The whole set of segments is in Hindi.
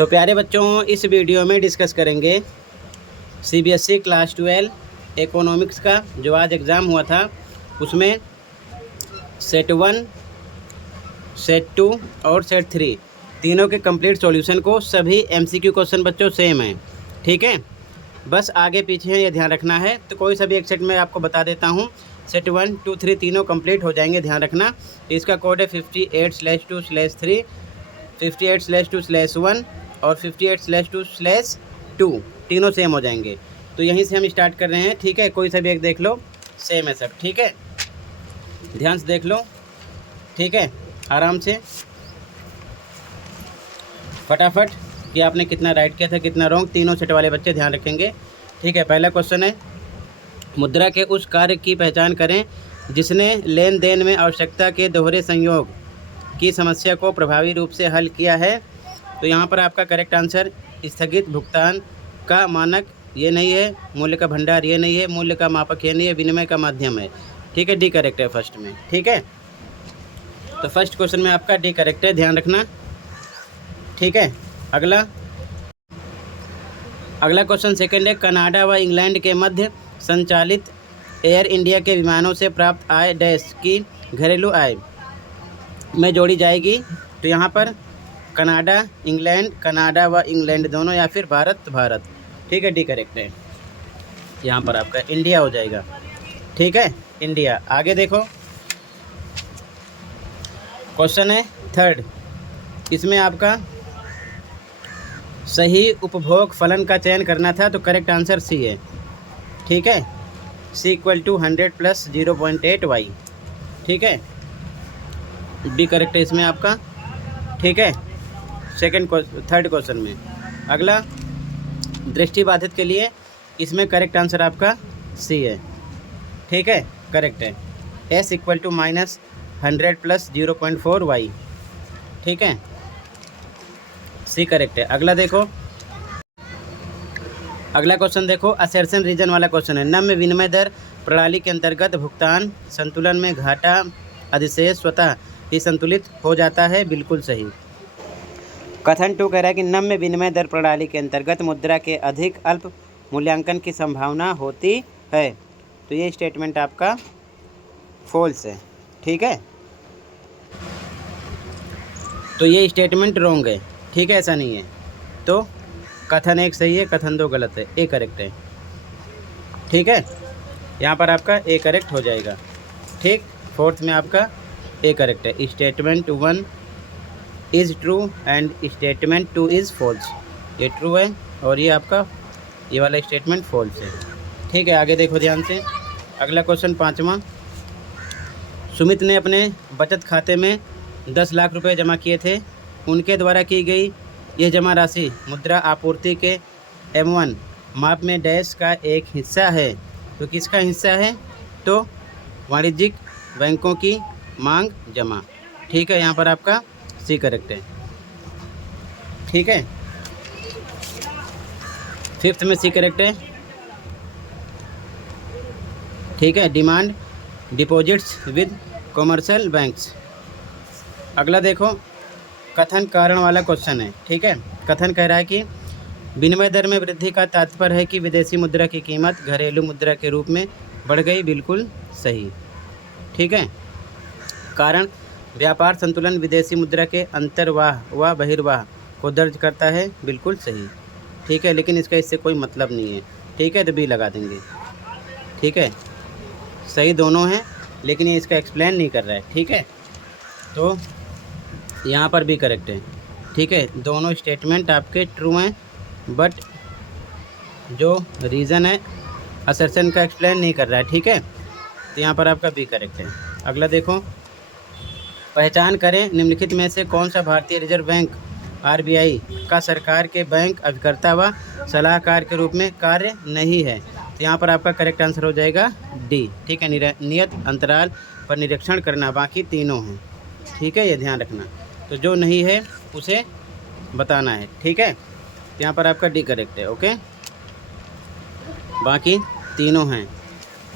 तो प्यारे बच्चों, इस वीडियो में डिस्कस करेंगे सीबीएसई क्लास 12 इकोनॉमिक्स का जो आज एग्ज़ाम हुआ था, उसमें सेट 1, सेट 2 और सेट 3 तीनों के कंप्लीट सॉल्यूशन को। सभी एमसीक्यू क्वेश्चन बच्चों सेम हैं, ठीक है। बस आगे पीछे ये ध्यान रखना है। तो कोई सा भी एक सेट में आपको बता देता हूँ। सेट 1, 2, 3 तीनों कंप्लीट हो जाएंगे, ध्यान रखना। इसका कोड है 58/2/3, 58/2/1 और 58/2/2, तीनों सेम हो जाएंगे। तो यहीं से हम स्टार्ट कर रहे हैं, ठीक है। कोई सा भी एक देख लो, सेम है सब, ठीक है। ध्यान से देख लो, ठीक है, आराम से फटाफट कि आपने कितना राइट किया था, कितना रॉन्ग। तीनों सेट वाले बच्चे ध्यान रखेंगे, ठीक है। पहला क्वेश्चन है, मुद्रा के उस कार्य की पहचान करें जिसने लेन देन में आवश्यकता के दोहरे संयोग की समस्या को प्रभावी रूप से हल किया है। तो यहाँ पर आपका करेक्ट आंसर स्थगित भुगतान का मानक ये नहीं है, मूल्य का भंडार ये नहीं है, मूल्य का मापक ये नहीं है, विनिमय का माध्यम है, ठीक है। डी करेक्ट है फर्स्ट में, ठीक है। तो फर्स्ट क्वेश्चन में आपका डी करेक्ट है, ध्यान रखना, ठीक है। अगला क्वेश्चन सेकंड है, कनाडा व इंग्लैंड के मध्य संचालित एयर इंडिया के विमानों से प्राप्त आय डैश की घरेलू आय में जोड़ी जाएगी। तो यहाँ पर कनाडा व इंग्लैंड दोनों, या फिर भारत, ठीक है। डी करेक्ट है, यहाँ पर आपका इंडिया हो जाएगा, ठीक है, इंडिया। आगे देखो, क्वेश्चन है थर्ड, इसमें आपका सही उपभोग फलन का चयन करना था। तो करेक्ट आंसर सी है, ठीक है। C = 100 + 0.8 y, ठीक है। डी करेक्ट है इसमें आपका, ठीक है। थर्ड क्वेश्चन में अगला, दृष्टिबाधित के लिए इसमें करेक्ट आंसर आपका सी है, ठीक है, करेक्ट है। S = -100 + 0.4 y, ठीक है, सी करेक्ट है। अगला क्वेश्चन देखो, असर्शन रीजन वाला क्वेश्चन है। नम्य विनिमय दर प्रणाली के अंतर्गत भुगतान संतुलन में घाटा अधिशेष स्वतः ही संतुलित हो जाता है, बिल्कुल सही। कथन 2 कह रहा है कि नम्य विनिमय दर प्रणाली के अंतर्गत मुद्रा के अधिक अल्प मूल्यांकन की संभावना होती है। तो ये स्टेटमेंट आपका फॉल्स है, ठीक है। तो ये स्टेटमेंट रॉन्ग है, ठीक है, ऐसा नहीं है। तो कथन 1 सही है, कथन 2 गलत है, ए करेक्ट है, ठीक है। यहाँ पर आपका ए करेक्ट हो जाएगा, ठीक। फोर्थ में आपका ए करेक्ट है। Statement 1 is true and statement 2 is false. ये ट्रू है और ये आपका ये वाला स्टेटमेंट फॉल्स है, ठीक है। आगे देखो ध्यान से, अगला क्वेश्चन 5वां। सुमित ने अपने बचत खाते में 10 लाख रुपए जमा किए थे। उनके द्वारा की गई यह जमा राशि मुद्रा आपूर्ति के M1 माप में डैश का एक हिस्सा है। तो किसका हिस्सा है? तो वाणिज्यिक बैंकों की मांग जमा, ठीक है। यहाँ पर आपका सी करेक्ट है, ठीक है। फिफ्थ में सी करेक्ट है, ठीक है। Demand deposits with commercial banks. अगला देखो, कथन कारण वाला क्वेश्चन है, ठीक है। कथन कह रहा है कि विनिमय दर में वृद्धि का तात्पर्य है कि विदेशी मुद्रा की कीमत घरेलू मुद्रा के रूप में बढ़ गई, बिल्कुल सही, ठीक है। कारण व्यापार संतुलन विदेशी मुद्रा के अंतर्वाह व बहिर्वाह को दर्ज करता है, बिल्कुल सही, ठीक है। लेकिन इसका इससे कोई मतलब नहीं है, ठीक है। तो बी लगा देंगे, ठीक है। सही दोनों हैं, लेकिन ये इसका एक्सप्लेन नहीं कर रहा है, ठीक है। तो यहाँ पर भी करेक्ट है, ठीक है। दोनों स्टेटमेंट आपके ट्रू हैं, बट जो रीज़न है असर्शन का एक्सप्लेन नहीं कर रहा है, ठीक है। तो यहाँ पर आपका बी करेक्ट है। अगला देखो, पहचान करें निम्नलिखित में से कौन सा भारतीय रिजर्व बैंक RBI का सरकार के बैंक अभिकर्ता व सलाहकार के रूप में कार्य नहीं है। तो यहाँ पर आपका करेक्ट आंसर हो जाएगा डी, ठीक है। नियत अंतराल पर निरीक्षण करना, बाकी तीनों हैं, ठीक है, ये ध्यान रखना। तो जो नहीं है उसे बताना है, ठीक है। तो यहाँ पर आपका डी करेक्ट है, ओके, बाकी तीनों हैं।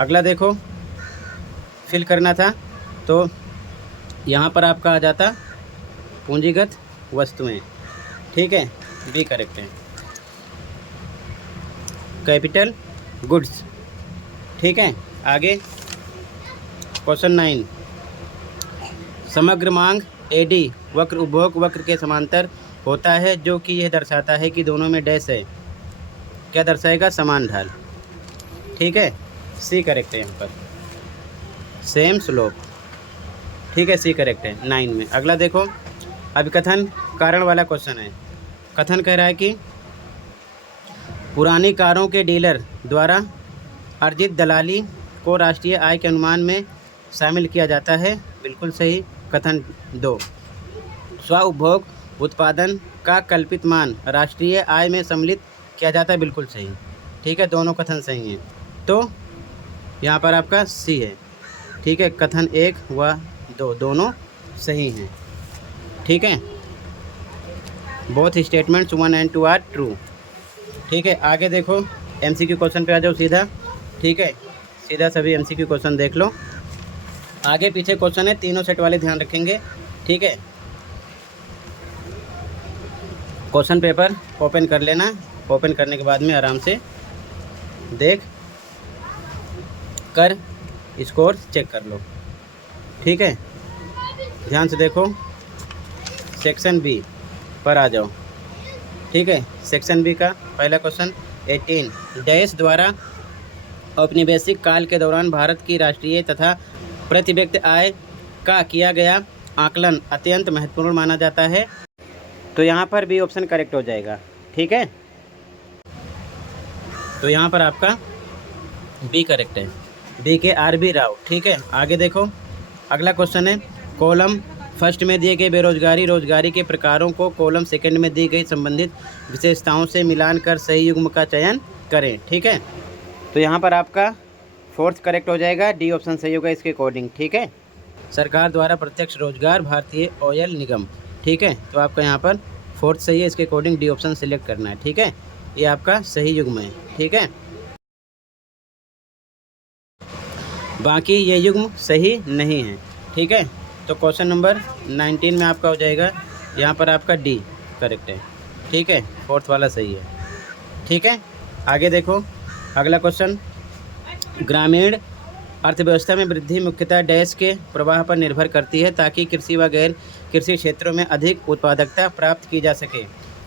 अगला देखो, फिल करना था, तो यहाँ पर आपका आ जाता पूंजीगत वस्तुएं, ठीक है। बी करेक्ट है। कैपिटल गुड्स, ठीक है। आगे क्वेश्चन 9, समग्र मांग एडी वक्र उपभोग वक्र के समांतर होता है, जो कि यह दर्शाता है कि दोनों में डैश है। क्या दर्शाएगा? समान ढाल, ठीक है। सी करेक्ट है यहाँ पर, सेम स्लोप, ठीक है। सी करेक्ट है 9 में। अगला देखो, अभिकथन कारण वाला क्वेश्चन है। कथन कह रहा है कि पुरानी कारों के डीलर द्वारा अर्जित दलाली को राष्ट्रीय आय के अनुमान में शामिल किया जाता है। बिल्कुल सही। कथन 2, स्व उपभोग उत्पादन का कल्पित मान राष्ट्रीय आय में सम्मिलित किया जाता है। बिल्कुल सही, ठीक है। दोनों कथन सही हैं, तो यहाँ पर आपका सी है, ठीक है। कथन 1 व 2 दोनों सही हैं, ठीक है। Both statements 1 and 2 are true, ठीक है। आगे देखो, एमसीक्यू क्वेश्चन पे आ जाओ सीधा, ठीक है। सीधा सभी एमसीक्यू क्वेश्चन देख लो। आगे पीछे क्वेश्चन है, तीनों सेट वाले ध्यान रखेंगे, ठीक है। क्वेश्चन पेपर ओपन कर लेना, ओपन करने के बाद में आराम से देख कर स्कोर चेक कर लो, ठीक है। ध्यान से देखो, सेक्शन बी पर आ जाओ, ठीक है। सेक्शन बी का पहला क्वेश्चन 18, डैश द्वारा औपनिवेशिक काल के दौरान भारत की राष्ट्रीय तथा प्रति व्यक्ति आय का किया गया आकलन अत्यंत महत्वपूर्ण माना जाता है। तो यहाँ पर बी ऑप्शन करेक्ट हो जाएगा, ठीक है। तो यहाँ पर आपका बी करेक्ट है, बी के आर बी राव, ठीक है। आगे देखो, अगला क्वेश्चन है, कॉलम फर्स्ट में दिए गए बेरोजगारी रोजगारी के प्रकारों को कॉलम सेकंड में दी गई संबंधित विशेषताओं से मिलान कर सही युग्म का चयन करें, ठीक है। तो यहाँ पर आपका फोर्थ करेक्ट हो जाएगा, डी ऑप्शन सही होगा इसके अकॉर्डिंग, ठीक है। सरकार द्वारा प्रत्यक्ष रोजगार भारतीय ऑयल निगम, ठीक है। तो आपका यहाँ पर फोर्थ सही है, इसके अकॉर्डिंग डी ऑप्शन सिलेक्ट करना है, ठीक है। ये आपका सही युग्म है, ठीक है। बाकी ये युग्म सही नहीं है, ठीक है। तो क्वेश्चन नंबर 19 में आपका हो जाएगा यहाँ पर आपका डी करेक्ट है, ठीक है। फोर्थ वाला सही है, ठीक है। आगे देखो, अगला क्वेश्चन, ग्रामीण अर्थव्यवस्था में वृद्धि मुख्यतः डैश के प्रवाह पर निर्भर करती है ताकि कृषि व गैर कृषि क्षेत्रों में अधिक उत्पादकता प्राप्त की जा सके।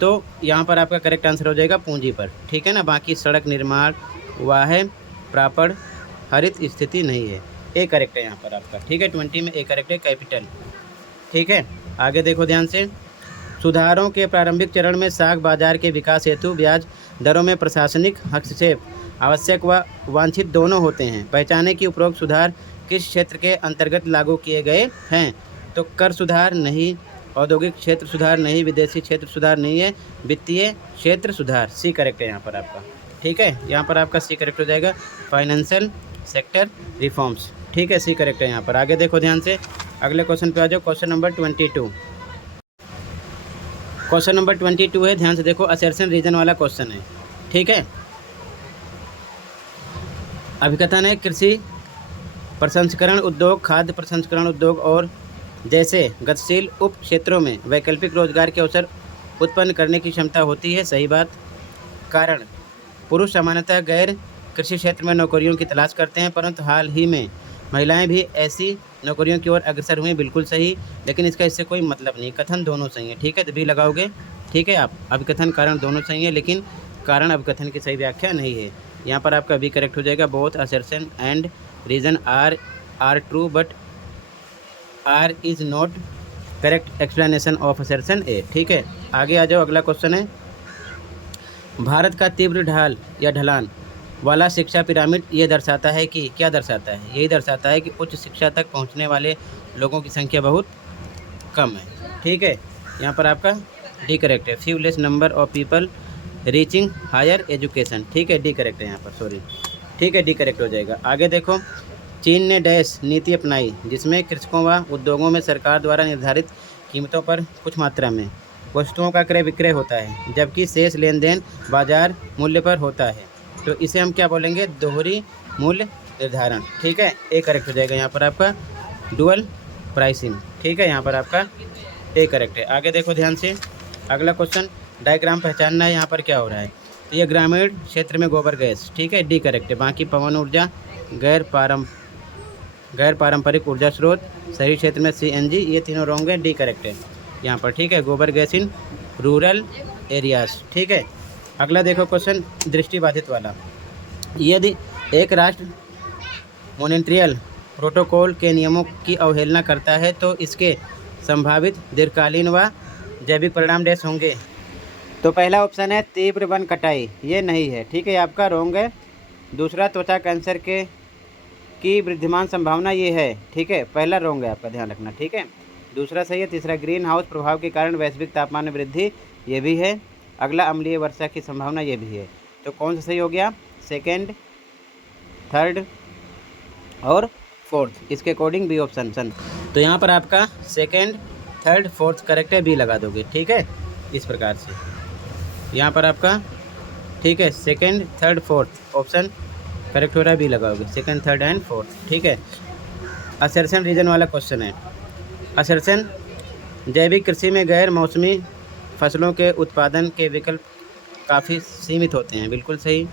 तो यहाँ पर आपका करेक्ट आंसर हो जाएगा पूंजी पर, ठीक है ना। बाकी सड़क निर्माण, वाहन, प्रापड़, हरित स्थिति नहीं है। ए करेक्ट है यहाँ पर आपका, ठीक है। 20 में ए करेक्ट है, कैपिटल, ठीक है। आगे देखो ध्यान से, सुधारों के प्रारंभिक चरण में साख बाजार के विकास हेतु ब्याज दरों में प्रशासनिक हस्तक्षेप आवश्यक व वांछित दोनों होते हैं। पहचाने की उपरोक्त सुधार किस क्षेत्र के अंतर्गत लागू किए गए हैं? तो कर सुधार नहीं, औद्योगिक क्षेत्र सुधार नहीं, विदेशी क्षेत्र सुधार नहीं है, वित्तीय क्षेत्र सुधार। सी करेक्ट है यहाँ पर आपका, ठीक है। यहाँ पर आपका सी करेक्ट हो जाएगा, फाइनेंशियल सेक्टर रिफॉर्म्स, ठीक है। सी करेक्ट है यहाँ पर। आगे देखो ध्यान से, अगले क्वेश्चन पे आ जाओ, क्वेश्चन नंबर 22। क्वेश्चन नंबर 22 है, ध्यान से देखो, असर्शन रीजन वाला क्वेश्चन है, ठीक है। अभिकथन है, कृषि प्रसंस्करण उद्योग, खाद्य प्रसंस्करण उद्योग और जैसे गतिशील उप क्षेत्रों में वैकल्पिक रोजगार के अवसर उत्पन्न करने की क्षमता होती है। सही बात। कारण, पुरुष सामान्यतः गैर कृषि क्षेत्र में नौकरियों की तलाश करते हैं, परंतु हाल ही में महिलाएं भी ऐसी नौकरियों की ओर अग्रसर हुई। बिल्कुल सही, लेकिन इसका इससे कोई मतलब नहीं। कथन दोनों सही है, ठीक है। तो भी लगाओगे, ठीक है। आप अभिकथन कारण दोनों सही है, लेकिन कारण अभिकथन की सही व्याख्या नहीं है। यहाँ पर आपका बी करेक्ट हो जाएगा, both assertion and reason are true but R is not correct explanation of assertion A, ठीक है। आगे आ जाओ, अगला क्वेश्चन है, भारत का तीव्र ढाल या ढलान वाला शिक्षा पिरामिड ये दर्शाता है कि, क्या दर्शाता है? यही दर्शाता है कि उच्च शिक्षा तक पहुंचने वाले लोगों की संख्या बहुत कम है, ठीक है। यहाँ पर आपका डी करेक्ट है, few less number of people reaching higher education, ठीक है। डी करेक्ट है यहाँ पर, सॉरी, ठीक है। डी करेक्ट हो जाएगा। आगे देखो, चीन ने डैश नीति अपनाई जिसमें कृषकों व उद्योगों में सरकार द्वारा निर्धारित कीमतों पर कुछ मात्रा में वस्तुओं का क्रय विक्रय होता है, जबकि शेष लेन देन बाजार मूल्य पर होता है। तो इसे हम क्या बोलेंगे? दोहरी मूल्य निर्धारण, ठीक है। ए करेक्ट हो जाएगा यहाँ पर आपका, डुअल प्राइसिंग, ठीक है। यहाँ पर आपका ए करेक्ट है। आगे देखो ध्यान से, अगला क्वेश्चन, डायग्राम पहचानना है यहाँ पर क्या हो रहा है। तो ये ग्रामीण क्षेत्र में गोबर गैस, ठीक है, डी करेक्ट है। बाकी पवन ऊर्जा, गैर पारंपरिक ऊर्जा स्रोत, शहरी क्षेत्र में CNG, ये तीनों रॉन्ग है, डी करेक्ट है यहाँ पर, ठीक है। गोबर गैस इन रूरल एरियाज, ठीक है। अगला देखो क्वेश्चन दृष्टिबाधित वाला। यदि एक राष्ट्र मॉनिट्रियल प्रोटोकॉल के नियमों की अवहेलना करता है तो इसके संभावित दीर्घकालीन व जैविक परिणाम डैश होंगे। तो पहला ऑप्शन है तीव्र वन कटाई, ये नहीं है, ठीक है, आपका रॉन्ग है। दूसरा त्वचा कैंसर की वृद्धिमान संभावना ये है, ठीक है, पहला रॉन्ग है, आपका ध्यान रखना, ठीक है। दूसरा सही है। तीसरा ग्रीन हाउस प्रभाव के कारण वैश्विक तापमान में वृद्धि, ये भी है। अगला अम्लीय वर्षा की संभावना, ये भी है। तो कौन सा सही हो गया? सेकेंड, थर्ड और फोर्थ, इसके अकॉर्डिंग बी ऑप्शन। तो यहाँ पर आपका सेकेंड, थर्ड, फोर्थ करेक्ट है, बी लगा दोगे, ठीक है, इस प्रकार से यहाँ पर आपका, ठीक है, second, third, fourth option correct हो रहा है, बी लगाओगे, सेकेंड, थर्ड एंड फोर्थ, ठीक है। असर्शन रीजन वाला क्वेश्चन है। असर्शन जैविक कृषि में गैर मौसमी फसलों के उत्पादन के विकल्प काफ़ी सीमित होते हैं, बिल्कुल सही।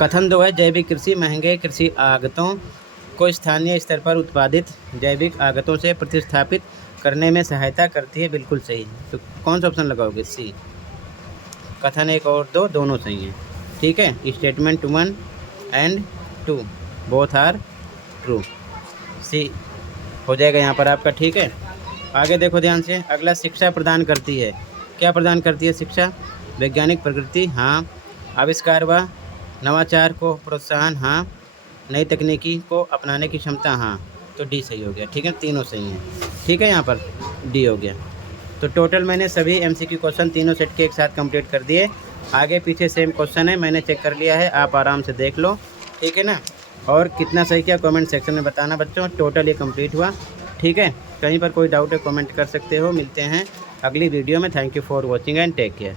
कथन 2 है जैविक कृषि महंगे कृषि आगतों को स्थानीय स्तर पर उत्पादित जैविक आगतों से प्रतिस्थापित करने में सहायता करती है, बिल्कुल सही। तो कौन सा ऑप्शन लगाओगे? सी। कथन 1 और 2 दोनों सही हैं, ठीक है। Statement 1 and 2 both are true, C हो जाएगा यहाँ पर आपका, ठीक है। आगे देखो ध्यान से। अगला शिक्षा प्रदान करती है, क्या प्रदान करती है शिक्षा? वैज्ञानिक प्रकृति, हाँ। आविष्कार व नवाचार को प्रोत्साहन, हाँ। नई तकनीकी को अपनाने की क्षमता, हाँ। तो डी सही हो गया, ठीक है, तीनों सही हैं, ठीक है, यहाँ पर डी हो गया। तो टोटल मैंने सभी MCQ क्वेश्चन तीनों सेट के एक साथ कंप्लीट कर दिए। आगे पीछे सेम क्वेश्चन है, मैंने चेक कर लिया है, आप आराम से देख लो, ठीक है ना। और कितना सही किया कमेंट सेक्शन में बताना बच्चों। टोटल ये कंप्लीट हुआ, ठीक है। कहीं पर कोई डाउट है कमेंट कर सकते हो। मिलते हैं अगली वीडियो में। Thank you for watching and take care.